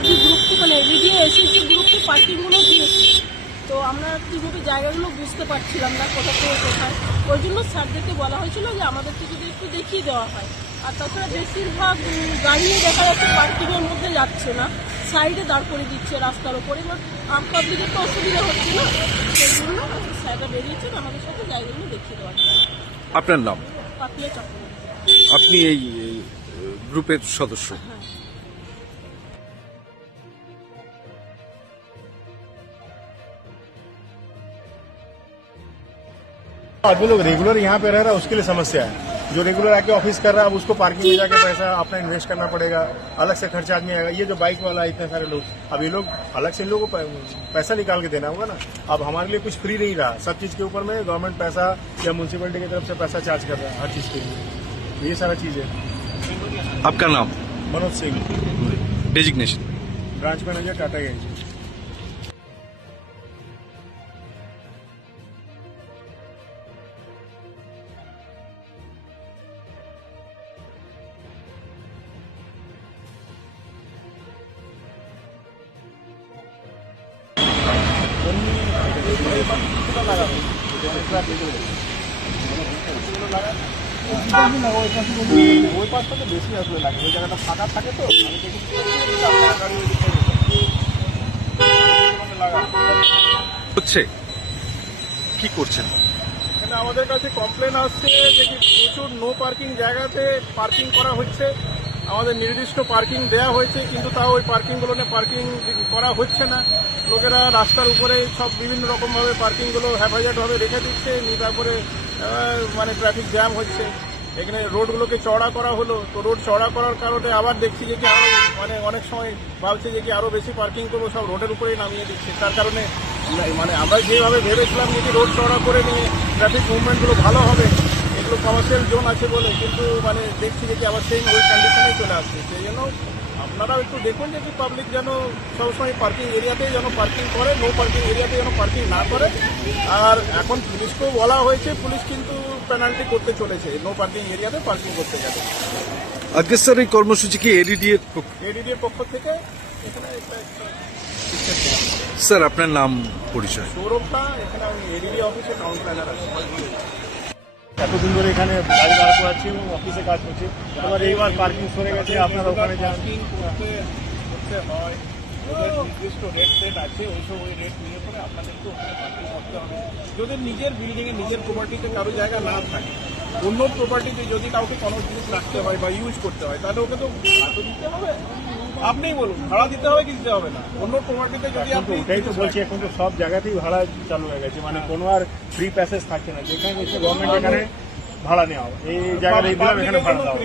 SSG group মানে LED SSG গ্রুপকে পার্কিংগুলো দিয়েছে। তো আমরা কীভাবে জায়গাগুলো বুঝতে পারছিলাম না কোথা থেকে কোথায়, ওই জন্য স্যারদেরকে বলা হয়েছিল যে আমাদেরকে যদি একটু দেখিয়ে দেওয়া হয়। আর তাছাড়া বেশিরভাগ গাড়িও দেখা যাচ্ছে পার্কিংয়ের মধ্যে যাচ্ছে না, সাইডে দাঁড় করে দিচ্ছে রাস্তার ওপরে। এবার আম পাবলিকের তো অসুবিধা হচ্ছে না, সেই জন্য স্যাররা বেরিয়েছেন আমাদের সাথে জায়গাগুলো দেখিয়ে দেওয়ার জন্য। আপনার নাম? পাপিয়া চক্রবর্তী। আপনি এই গ্রুপের সদস্য? হ্যাঁ। आदमी लोग रेगुलर यहाँ पे रह रहा है उसके लिए समस्या है। जो रेगुलर आके ऑफिस कर रहा है अब उसको पार्किंग में जाके पैसा अपना इन्वेस्ट करना पड़ेगा, अलग से खर्चा आदमी आएगा। ये जो बाइक वाला इतने सारे लोग, अब ये लोग अलग से इन लोगों को पैसा निकाल के देना होगा ना। अब हमारे लिए कुछ फ्री नहीं रहा, सब चीज के ऊपर में गवर्नमेंट पैसा या म्यूनसिपलिटी की तरफ से पैसा चार्ज कर रहा है हर चीज के लिए। ये सारा चीज है। आपका नाम? Manoj Singh, designation? Branch manager, Tata garage. ওই পাশটা তো বেশি আসলে লাগে, ওই জায়গাটা ফাঁকা থাকে তো আমি হচ্ছে কি করছেন? এখানে আমাদের কাছে কমপ্লেন আসছে যে কি প্রচুর নো পার্কিং জায়গাতে পার্কিং করা হচ্ছে। আমাদের নির্দিষ্ট পার্কিং দেওয়া হয়েছে কিন্তু তাও ওই পার্কিংগুলো নিয়ে পার্কিং করা হচ্ছে না। লোকেরা রাস্তার উপরে সব বিভিন্ন রকমভাবে পার্কিংগুলো হ্যাফাজার্ডভাবে রেখে দিচ্ছে, তারপরে মানে ট্রাফিক জ্যাম হচ্ছে। এখানে রোডগুলোকে চওড়া করা হলো, তো রোড চওড়া করার কারণে আবার দেখছি যে কি আরও মানে অনেক সময় ভাবছে যে কি আরও বেশি পার্কিং করবো, সব রোডের উপরেই নামিয়ে দিচ্ছে। তার কারণে মানে আমরা যেভাবে ভেবেছিলাম যে রোড চওড়া করে নিয়ে ট্রাফিক মুভমেন্টগুলো ভালো হবে, এগুলো কমার্শিয়াল জোন আছে বলে, কিন্তু মানে দেখছি যে কি আবার সেই ওই কন্ডিশনেই চলে আসছে। সেই জন্য আপনারাও একটু দেখুন যে কি পাবলিক যেন সবসময় পার্কিং এরিয়াতেই যেন পার্কিং করে, নো পার্কিং এরিয়াতে যেন পার্কিং না করে। আর এখন পুলিশকেও বলা হয়েছে, পুলিশ কিন্তু পেনাল্টি করতে চলেছে নো পার্কিং এরিয়াতে পার্কিং করতে গেলে। আজকে স্যার এই কর্মসূচি কি এডিডিএর পক্ষ থেকে এখানে স্যার আপনার নাম পরিচয়? সৌরভটা, এখানে আমি এডিডি অফিসে টাউন প্ল্যানার আছি। এতদিন ধরে এখানে গাড়ি দাঁড় করাচ্ছি এবং অফিসে কাজ করছি, এবার এইবার পার্কিং সরে গেছে, আপনারা ওখানে পার্কিং করতে হয়, ওদের নির্দিষ্ট রেট আছে, ওই রেট নিয়ে পরে আপনাদেরকে ওখানে পার্কিং করতে হবে। যদি নিজের বিল্ডিংয়ে নিজের প্রপার্টিতে কারো জায়গা না থাকে, অন্য প্রপার্টিতে যদি কাউকে কোনো জিনিস রাখতে হয় বা ইউজ করতে হয়, তাহলে ওকে তো ভাড়া তো দিতে হবে। আপনিই বলুন ভাড়া দিতে হবে কি দিতে হবে না? অন্য প্রপার্টিতে যদি আপনি, ওটাই তো বলছি, এখন তো সব জায়গাতেই ভাড়া চালু হয়ে গেছে, মানে কোনো আর ফ্রি প্যাসেজ থাকছে না। যেখানে গভর্নমেন্ট এখানে ভাড়া নেওয়া, এই জায়গায় এখানে ভাড়া দেওয়া।